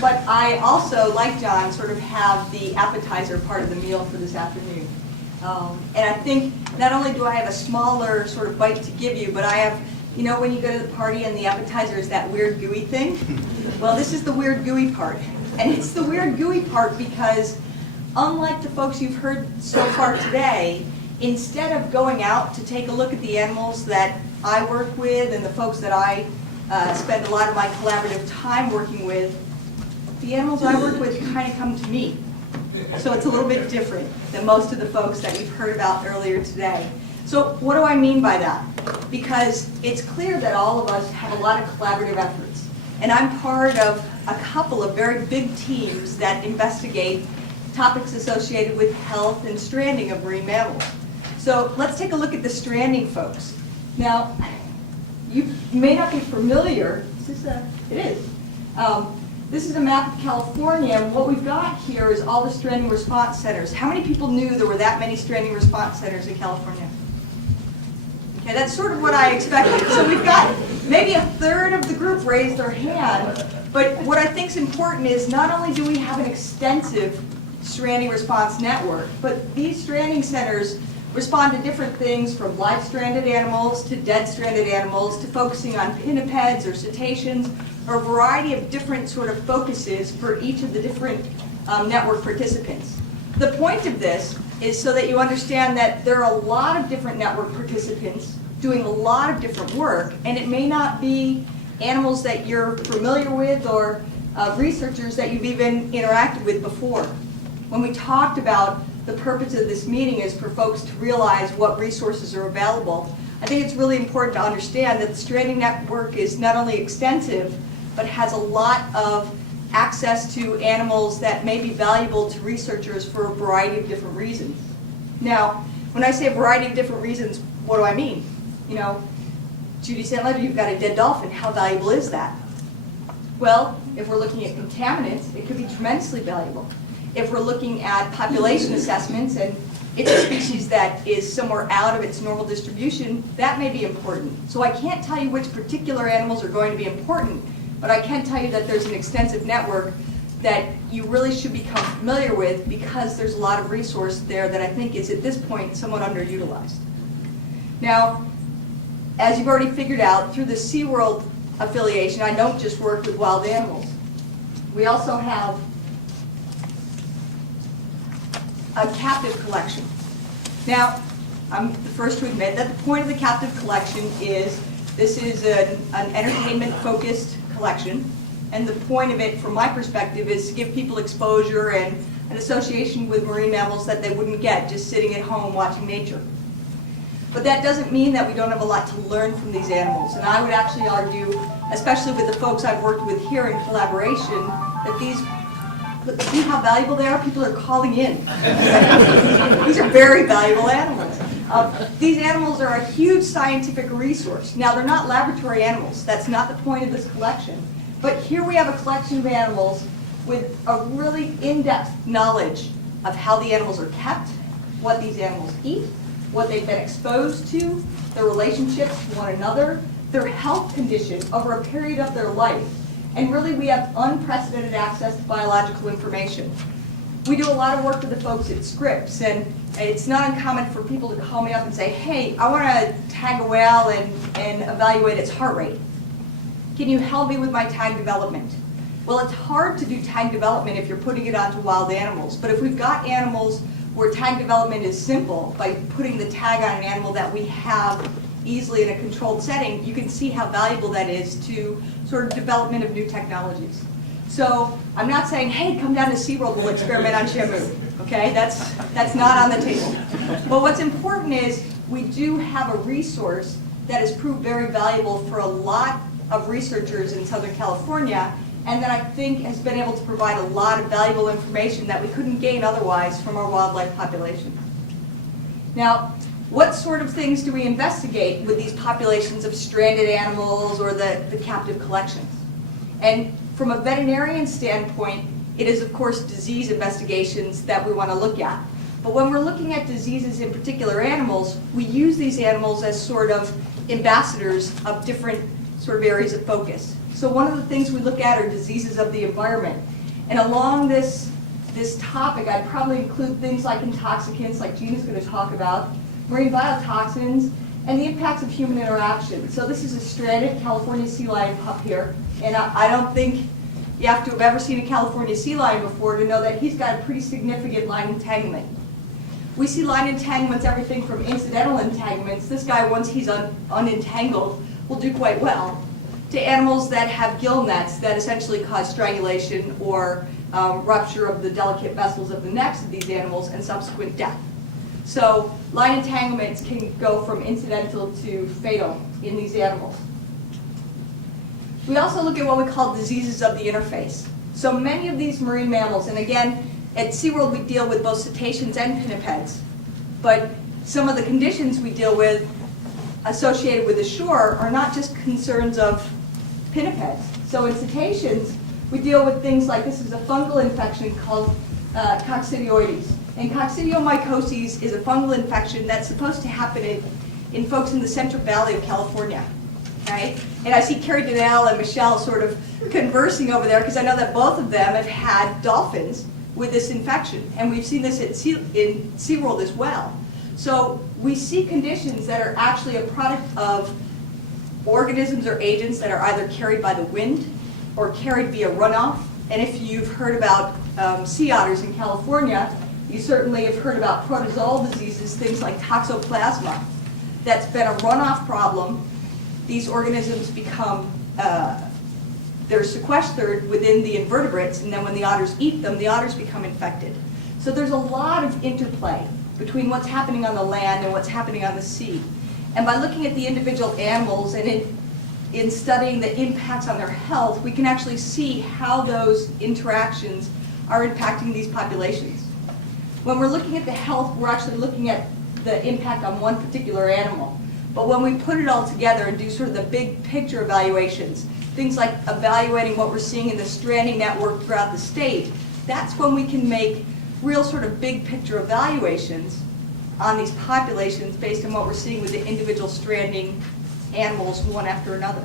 But I also, like John, sort of have the appetizer part of the meal for this afternoon. And I think not only do I have a smaller sort of bite to give you, but I have, you know, when you go to the party and the appetizer is that weird gooey thing? Well, this is the weird gooey part. And it's the weird gooey part because unlike the folks you've heard so far today, instead of going out to take a look at the animals that I work with and the folks that I spend a lot of my collaborative time working with, the animals I work with kind of come to me. So it's a little bit different than most of the folks that we've heard about earlier today. So what do I mean by that? Because it's clear that all of us have a lot of collaborative efforts. And I'm part of a couple of very big teams that investigate topics associated with health and stranding of marine mammals. So let's take a look at the stranding folks. Now, you may not be familiar. It is. This is a map of California, and what we've got here is all the stranding response centers. How many people knew there were that many stranding response centers in California? Okay, that's sort of what I expected. So we've got maybe a third of the group raise their hand, but what I think is important is not only do we have an extensive stranding response network, but these stranding centers respond to different things from live stranded animals to dead stranded animals to focusing on pinnipeds or cetaceans or a variety of different sort of focuses for each of the different network participants. The point of this is so that you understand that there are a lot of different network participants doing a lot of different work, and it may not be animals that you're familiar with or researchers that you've even interacted with before. When we talked about the purpose of this meeting is for folks to realize what resources are available, I think it's really important to understand that the stranding network is not only extensive, but has a lot of access to animals that may be valuable to researchers for a variety of different reasons. Now, when I say a variety of different reasons, what do I mean? You know, Judy said, you've got a dead dolphin. How valuable is that? Well, if we're looking at contaminants, it could be tremendously valuable. If we're looking at population assessments and it's a species that is somewhere out of its normal distribution, that may be important. So I can't tell you which particular animals are going to be important, but I can tell you that there's an extensive network that you really should become familiar with because there's a lot of resource there that I think is at this point somewhat underutilized. Now, as you've already figured out, through the SeaWorld affiliation, I don't just work with wild animals. We also have a captive collection. Now, I'm the first to admit that the point of the captive collection is this is an entertainment-focused collection, and the point of it, from my perspective, is to give people exposure and an association with marine mammals that they wouldn't get just sitting at home watching nature. But that doesn't mean that we don't have a lot to learn from these animals, and I would actually argue, especially with the folks I've worked with here in collaboration, that see how valuable they are? People are calling in. These are very valuable animals. These animals are a huge scientific resource. Now, they're not laboratory animals. That's not the point of this collection. But here we have a collection of animals with a really in-depth knowledge of how the animals are kept, what these animals eat, what they've been exposed to, their relationships to one another, their health condition over a period of their life. And really, we have unprecedented access to biological information. We do a lot of work with the folks at Scripps, and it's not uncommon for people to call me up and say, hey, I want to tag a whale and evaluate its heart rate. Can you help me with my tag development? Well, it's hard to do tag development if you're putting it onto wild animals, but if we've got animals where tag development is simple, by putting the tag on an animal that we have easily in a controlled setting, you can see how valuable that is to sort of development of new technologies. So I'm not saying, hey, come down to SeaWorld, we'll experiment on Shamu. Okay, that's not on the table. But what's important is we do have a resource that has proved very valuable for a lot of researchers in Southern California, and that I think has been able to provide a lot of valuable information that we couldn't gain otherwise from our wildlife population. Now, what sort of things do we investigate with these populations of stranded animals or the captive collections? And from a veterinarian standpoint, it is, of course, disease investigations that we want to look at. But when we're looking at diseases in particular animals, we use these animals as sort of ambassadors of different sort of areas of focus. So one of the things we look at are diseases of the environment. And along this topic, I'd probably include things like intoxicants, like Gina's going to talk about, marine biotoxins, and the impacts of human interaction. So this is a stranded California sea lion pup here, and I don't think you have to have ever seen a California sea lion before to know that he's got a pretty significant line entanglement. We see line entanglements, everything from incidental entanglements. This guy, once he's unentangled, will do quite well, to animals that have gill nets that essentially cause strangulation or rupture of the delicate vessels of the necks of these animals and subsequent death. So line entanglements can go from incidental to fatal in these animals. We also look at what we call diseases of the interface. So many of these marine mammals, and again, at SeaWorld we deal with both cetaceans and pinnipeds, but some of the conditions we deal with associated with the shore are not just concerns of pinnipeds. So in cetaceans, we deal with things like, this is a fungal infection called coccidioides. And coccidiomycosis is a fungal infection that's supposed to happen in folks in the Central Valley of California. Right? And I see Carrie Donnell and Michelle sort of conversing over there because I know that both of them have had dolphins with this infection. And we've seen this in SeaWorld as well. So we see conditions that are actually a product of organisms or agents that are either carried by the wind or carried via runoff. And if you've heard about sea otters in California, you certainly have heard about protozoal diseases, things like toxoplasma. That's been a runoff problem. These organisms become, they're sequestered within the invertebrates, and then when the otters eat them, the otters become infected. So there's a lot of interplay between what's happening on the land and what's happening on the sea. And by looking at the individual animals and in studying the impacts on their health, we can actually see how those interactions are impacting these populations. When we're looking at the health, we're actually looking at the impact on one particular animal. But when we put it all together and do sort of the big picture evaluations, things like evaluating what we're seeing in the stranding network throughout the state, that's when we can make real sort of big picture evaluations on these populations based on what we're seeing with the individual stranding animals one after another.